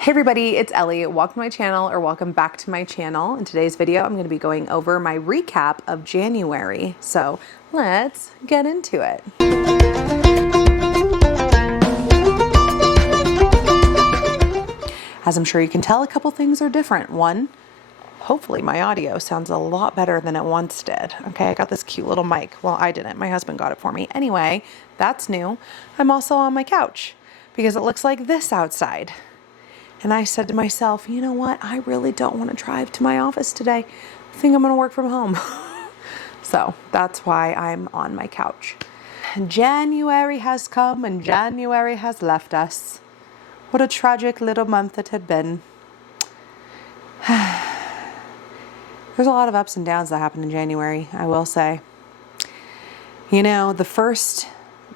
Hey everybody, it's Ellie. Welcome to my channel, or welcome back to my channel. In today's video, I'm going to be going over my recap of January. So let's get into it. As I'm sure you can tell, a couple things are different. One, hopefully my audio sounds a lot better than it once did. Okay, I got this cute little mic. Well, I didn't. My husband got it for me. Anyway, that's new. I'm also on my couch because it looks like this outside. And I said to myself, you know what? I really don't want to drive to my office today. I think I'm going to work from home. So that's why I'm on my couch. January has come and January has left us. What a tragic little month it had been. There's a lot of ups and downs that happened in January, I will say. You know, the first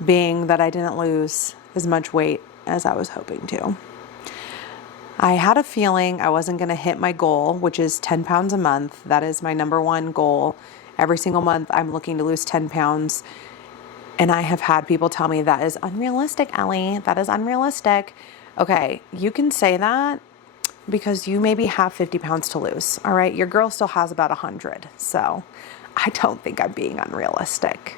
being that I didn't lose as much weight as I was hoping to. I had a feeling I wasn't going to hit my goal, which is 10 pounds a month. That is my number one goal. Every single month I'm looking to lose 10 pounds. And I have had people tell me that is unrealistic, Ellie. That is unrealistic. Okay, you can say that because you maybe have 50 pounds to lose. All right, your girl still has about 100. So I don't think I'm being unrealistic.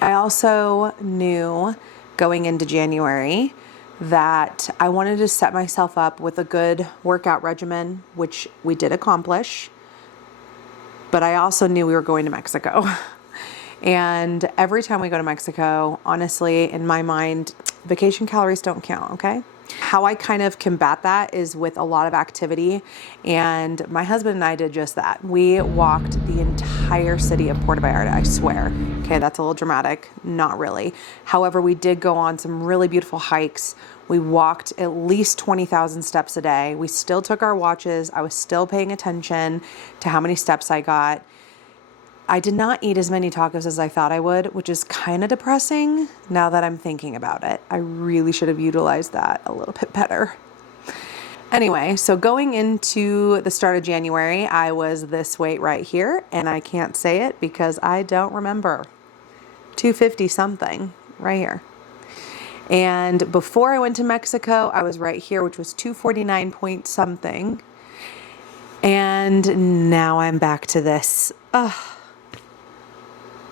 I also knew going into January that I wanted to set myself up with a good workout regimen, which we did accomplish. But I also knew we were going to Mexico. And every time we go to Mexico, honestly, in my mind, vacation calories don't count, okay? How I kind of combat that is with a lot of activity. And my husband and I did just that. We walked the entire city of Puerto Vallarta, I swear. Okay, that's a little dramatic. Not really. However, we did go on some really beautiful hikes. We walked at least 20,000 steps a day. We still took our watches. I was still paying attention to how many steps I got. I did not eat as many tacos as I thought I would, which is kind of depressing now that I'm thinking about it. I really should have utilized that a little bit better. Anyway, so going into the start of January, I was this weight right here, and I can't say it because I don't remember. 250 something right here. And before I went to Mexico, I was right here, which was 249 point something. And now I'm back to this.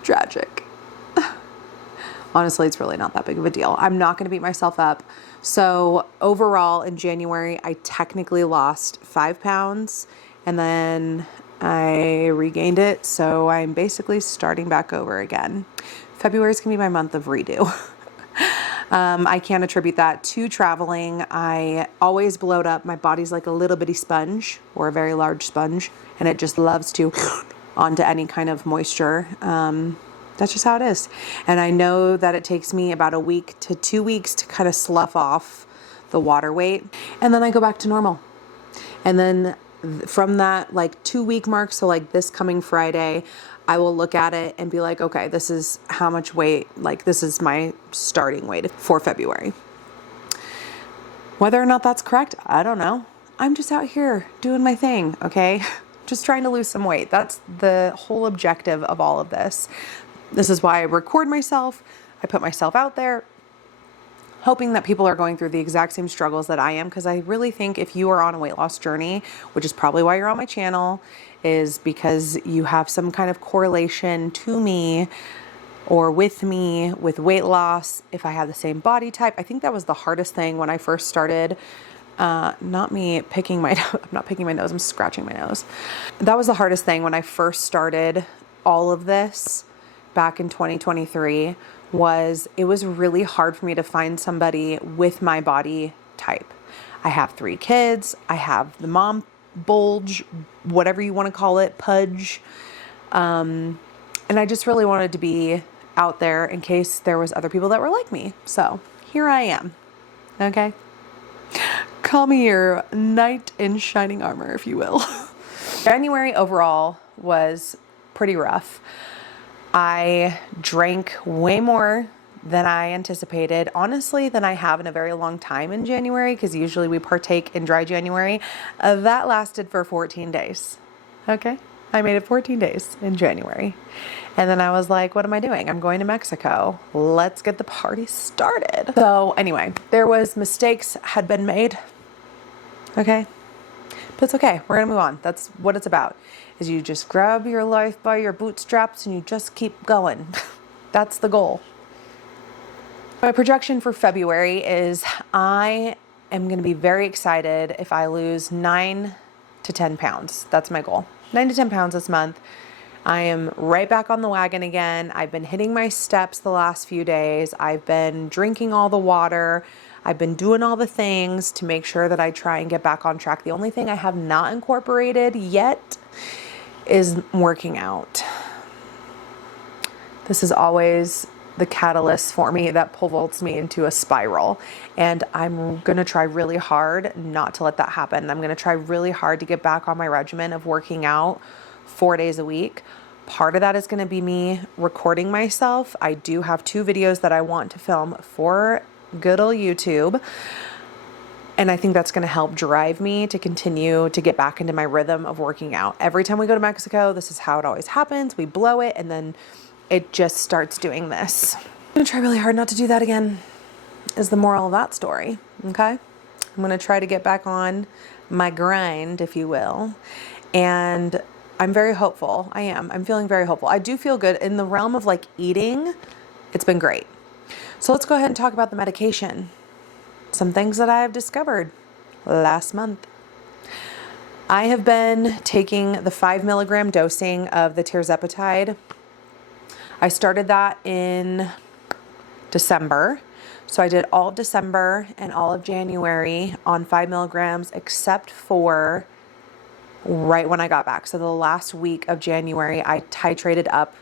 Tragic. Honestly, it's really not that big of a deal. I'm not going to beat myself up. So overall in January, I technically lost 5 pounds and then I regained it. So I'm basically starting back over again. February is going to be my month of redo. I can't attribute that to traveling. I always bloat up. My body's like a little bitty sponge or a very large sponge, and it just loves to onto any kind of moisture. That's just how it is. And I know that it takes me about a week to 2 weeks to kind of slough off the water weight. And then I go back to normal. And then from that like 2-week mark, so like this coming Friday, I will look at it and be like, okay, this is how much weight, like this is my starting weight for February. Whether or not that's correct, I don't know. I'm just out here doing my thing, okay? Just trying to lose some weight. That's the whole objective of all of this. This is why I record myself. I put myself out there, hoping that people are going through the exact same struggles that I am. Because I really think if you are on a weight loss journey, which is probably why you're on my channel, is because you have some kind of correlation to me or with me with weight loss. If I have the same body type, I think that was the hardest thing when I first started. Not me picking my, I'm not picking my nose, I'm scratching my nose. That was the hardest thing when I first started all of this back in 2023 was it was really hard for me to find somebody with my body type. I have 3 kids. I have the mom bulge, whatever you want to call it, pudge. And I just really wanted to be out there in case there was other people that were like me. So here I am. Okay. Call me your knight in shining armor, if you will. January overall was pretty rough. I drank way more than I anticipated, honestly, than I have in a very long time in January, because usually we partake in dry January. That lasted for 14 days. Okay. I made it 14 days in January. And then I was like, what am I doing? I'm going to Mexico. Let's get the party started. So anyway, there was mistakes had been made. Okay? But it's okay. We're going to move on. That's what it's about. Is you just grab your life by your bootstraps and you just keep going. That's the goal. My projection for February is I am going to be very excited if I lose 9 to 10 pounds. That's my goal. 9 to 10 pounds this month. I am right back on the wagon again. I've been hitting my steps the last few days. I've been drinking all the water. I've been doing all the things to make sure that I try and get back on track. The only thing I have not incorporated yet is working out. This is always the catalyst for me that pulls me into a spiral. And I'm going to try really hard not to let that happen. I'm going to try really hard to get back on my regimen of working out 4 days a week. Part of that is going to be me recording myself. I do have 2 videos that I want to film for good old YouTube. And I think that's going to help drive me to continue to get back into my rhythm of working out. Every time we go to Mexico, this is how it always happens. We blow it and then it just starts doing this. I'm going to try really hard not to do that again, is the moral of that story. Okay? I'm going to try to get back on my grind, if you will. And I'm very hopeful. I am. I'm feeling very hopeful. I do feel good in the realm of like eating. It's been great. So let's go ahead and talk about the medication. Some things that I have discovered last month. I have been taking the 5 milligram dosing of the tirzepatide. I started that in December. So I did all of December and all of January on 5 milligrams, except for right when I got back. So the last week of January, I titrated up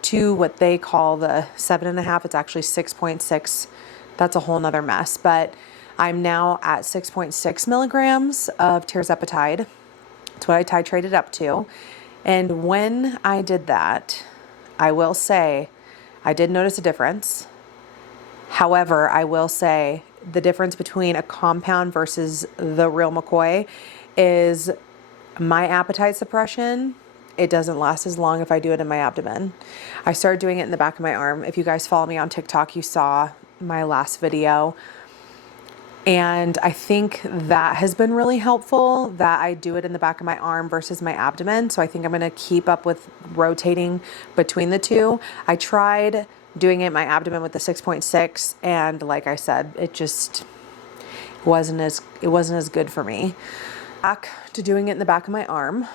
to what they call the 7.5. It's actually 6.6. That's a whole nother mess. But I'm now at 6.6 milligrams of tirzepatide. That's what I titrated up to. And when I did that, I will say I did notice a difference. However, I will say the difference between a compound versus the real McCoy is my appetite suppression. It doesn't last as long if I do it in my abdomen. I started doing it in the back of my arm. If you guys follow me on TikTok, you saw my last video. And I think that has been really helpful that I do it in the back of my arm versus my abdomen. So I think I'm going to keep up with rotating between the two. I tried doing it in my abdomen with the 6.6 and like I said, it wasn't as good for me. Back to doing it in the back of my arm.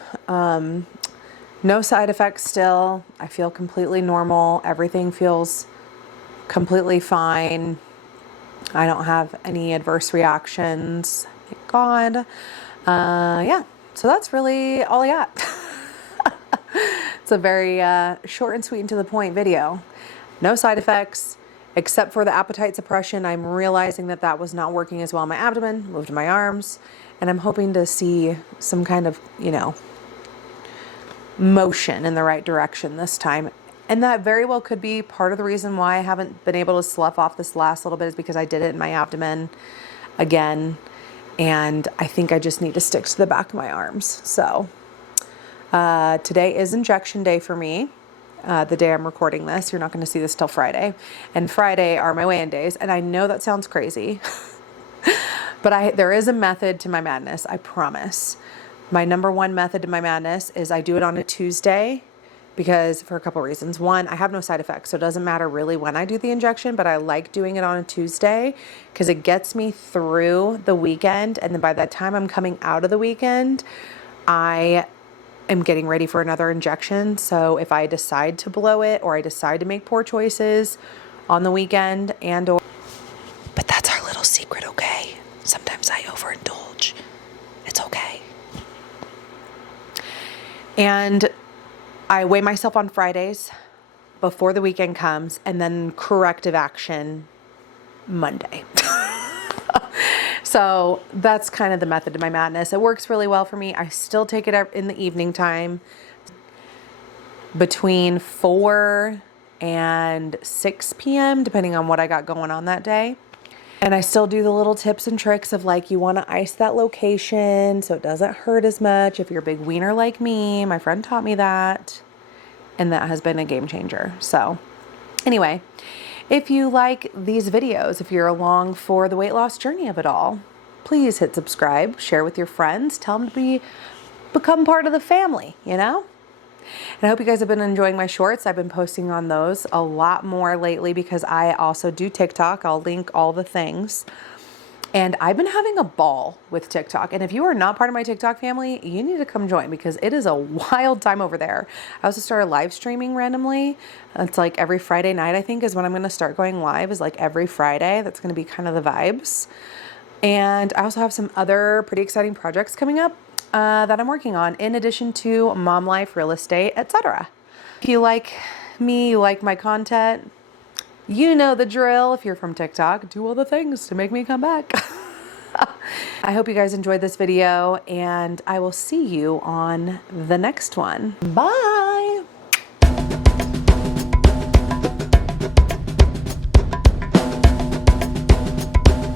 No side effects still. I feel completely normal. Everything feels completely fine. I don't have any adverse reactions. Thank God. Yeah. So that's really all I got. It's a very short and sweet and to the point video. No side effects, except for the appetite suppression. I'm realizing that that was not working as well in my abdomen, moved to my arms, and I'm hoping to see some kind of, motion in the right direction this time. And that very well could be part of the reason why I haven't been able to slough off this last little bit is because I did it in my abdomen again. And I think I just need to stick to the back of my arms. So today is injection day for me. The day I'm recording this. You're not going to see this till Friday. And Friday are my weigh-in days. And I know that sounds crazy. But there is a method to my madness, I promise. My number one method to my madness is I do it on a Tuesday because for a couple reasons. One, I have no side effects, so it doesn't matter really when I do the injection, but I like doing it on a Tuesday because it gets me through the weekend. And then by the time I'm coming out of the weekend, I am getting ready for another injection. So if I decide to blow it or I decide to make poor choices on the weekend but that's our little secret, okay? Sometimes I overindulge. It's okay. And I weigh myself on Fridays before the weekend comes and then corrective action Monday. So that's kind of the method to my madness. It works really well for me. I still take it in the evening time between 4 and 6 p.m. depending on what I got going on that day. And I still do the little tips and tricks of like, you want to ice that location so it doesn't hurt as much. If you're a big wiener like me, my friend taught me that. And that has been a game changer. So anyway, if you like these videos, if you're along for the weight loss journey of it all, please hit subscribe, share with your friends, tell them to become part of the family, you know? And I hope you guys have been enjoying my shorts. I've been posting on those a lot more lately because I also do TikTok. I'll link all the things. And I've been having a ball with TikTok. And if you are not part of my TikTok family, you need to come join because it is a wild time over there. I also started live streaming randomly. It's like every Friday night, I think, is when I'm going to start going live, is like every Friday. That's going to be kind of the vibes. And I also have some other pretty exciting projects coming up that I'm working on, in addition to mom life, real estate, etc. If you like me, you like my content, you know the drill. If you're from TikTok, do all the things to make me come back. I hope you guys enjoyed this video, and I will see you on the next one. Bye.